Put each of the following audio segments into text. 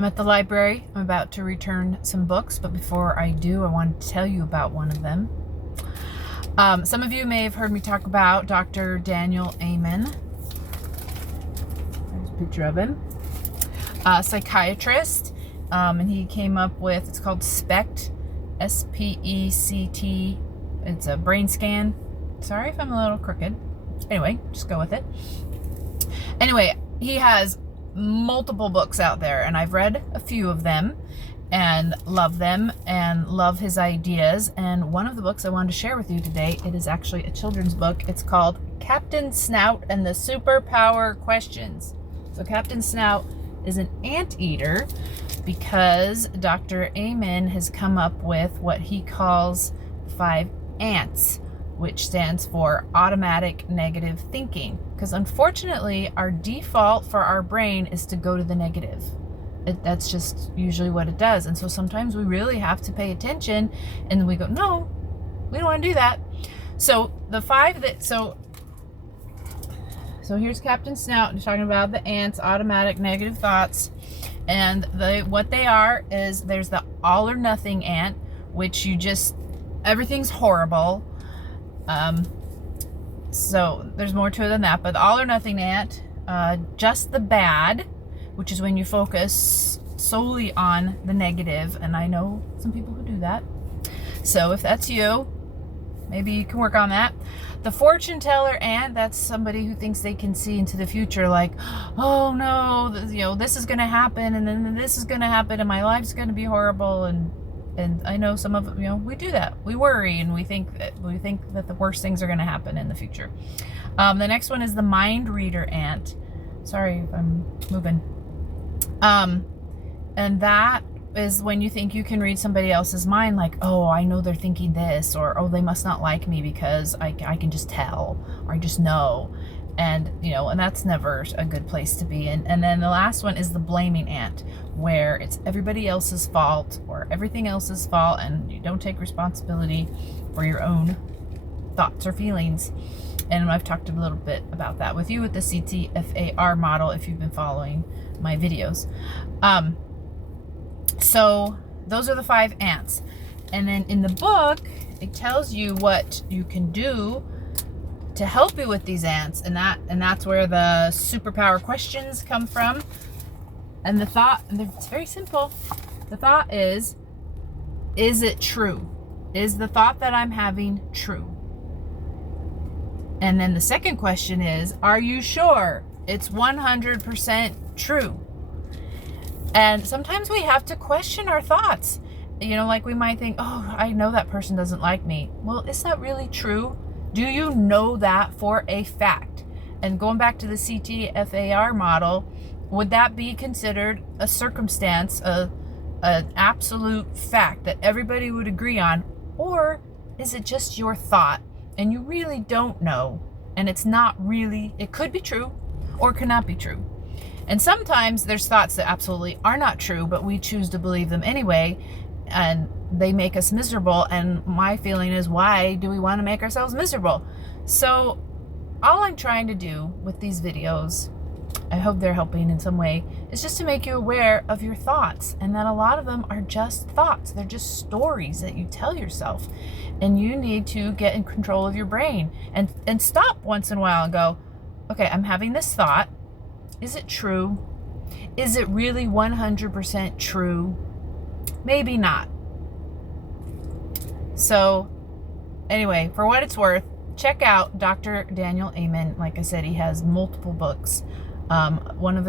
I'm at the library. I'm about to return some books, but before I do, I want to tell you about one of them. Some of you may have heard me talk about Dr. Daniel Amen. There's a picture of him. A psychiatrist, and he came up with, it's called SPECT, S-P-E-C-T. It's a brain scan. Sorry if I'm a little crooked. Anyway, just go with it. Anyway, he has multiple books out there, and I've read a few of them and love them and love his ideas. And one of the books I wanted to share with you today, it is actually a children's book. It's called Captain Snout and the Superpower Questions. So Captain Snout is an anteater because Dr. Amen has come up with what he calls 5 ants, which stands for automatic negative thinking. Because unfortunately, our default for our brain is to go to the negative. That's just usually what it does. And so sometimes we really have to pay attention, and then we go, no, we don't want to do that. So the 5 that, so here's Captain Snout. He's talking about the ants, automatic negative thoughts. And what they are is there's the all or nothing ant, which you just, everything's horrible. So there's more to it than that, but the all or nothing ant, just the bad, which is when you focus solely on the negative. And I know some people who do that. So if that's you, maybe you can work on that. The fortune teller ant, that's somebody who thinks they can see into the future, like, oh no, this is going to happen, and then this is going to happen, and my life's going to be horrible. And I know some of we do that. We worry, and we think that the worst things are going to happen in the future. The next one is the mind reader ant. Sorry if I'm moving. And that is when you think you can read somebody else's mind, like, oh, I know they're thinking this, or oh, they must not like me because I can just tell, or I just know. And and that's never a good place to be in. And then the last one is the blaming ant, where it's everybody else's fault or everything else's fault, and you don't take responsibility for your own thoughts or feelings. And I've talked a little bit about that with you with the CTFAR model if you've been following my videos. So those are the 5 ants. And then in the book, it tells you what you can do to help you with these ants, and that's where the superpower questions come from. And the thought, and it's very simple. The thought is it true? Is the thought that I'm having true? And then the second question is, are you sure it's 100% true? And sometimes we have to question our thoughts. Like we might think, oh, I know that person doesn't like me. Well, is that really true? Do you know that for a fact? And going back to the CTFAR model, would that be considered a circumstance, an absolute fact that everybody would agree on? Or is it just your thought and you really don't know, and it's not really, it could be true or could not be true? And sometimes there's thoughts that absolutely are not true, but we choose to believe them anyway, and they make us miserable. And my feeling is, why do we want to make ourselves miserable? So all I'm trying to do with these videos, I hope they're helping in some way, is just to make you aware of your thoughts, and that a lot of them are just thoughts. They're just stories that you tell yourself, and you need to get in control of your brain and stop once in a while and go, okay, I'm having this thought. Is it true? Is it really 100% true? Maybe not. So anyway, for what it's worth, check out Dr. Daniel Amen. Like I said, he has multiple books. One of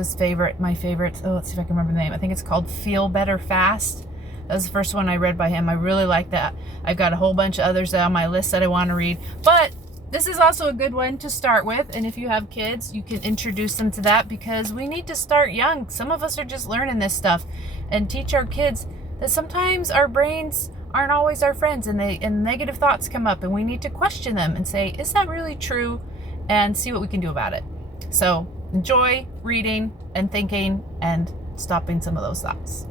my favorites, let's see if I can remember the name. I think it's called Feel Better Fast. That was the first one I read by him. I really like that. I've got a whole bunch of others on my list that I want to read. But this is also a good one to start with, and if you have kids, you can introduce them to that, because we need to start young. Some of us are just learning this stuff, and teach our kids that sometimes our brains aren't always our friends, and negative thoughts come up, and we need to question them and say, is that really true? And see what we can do about it. So enjoy reading and thinking and stopping some of those thoughts.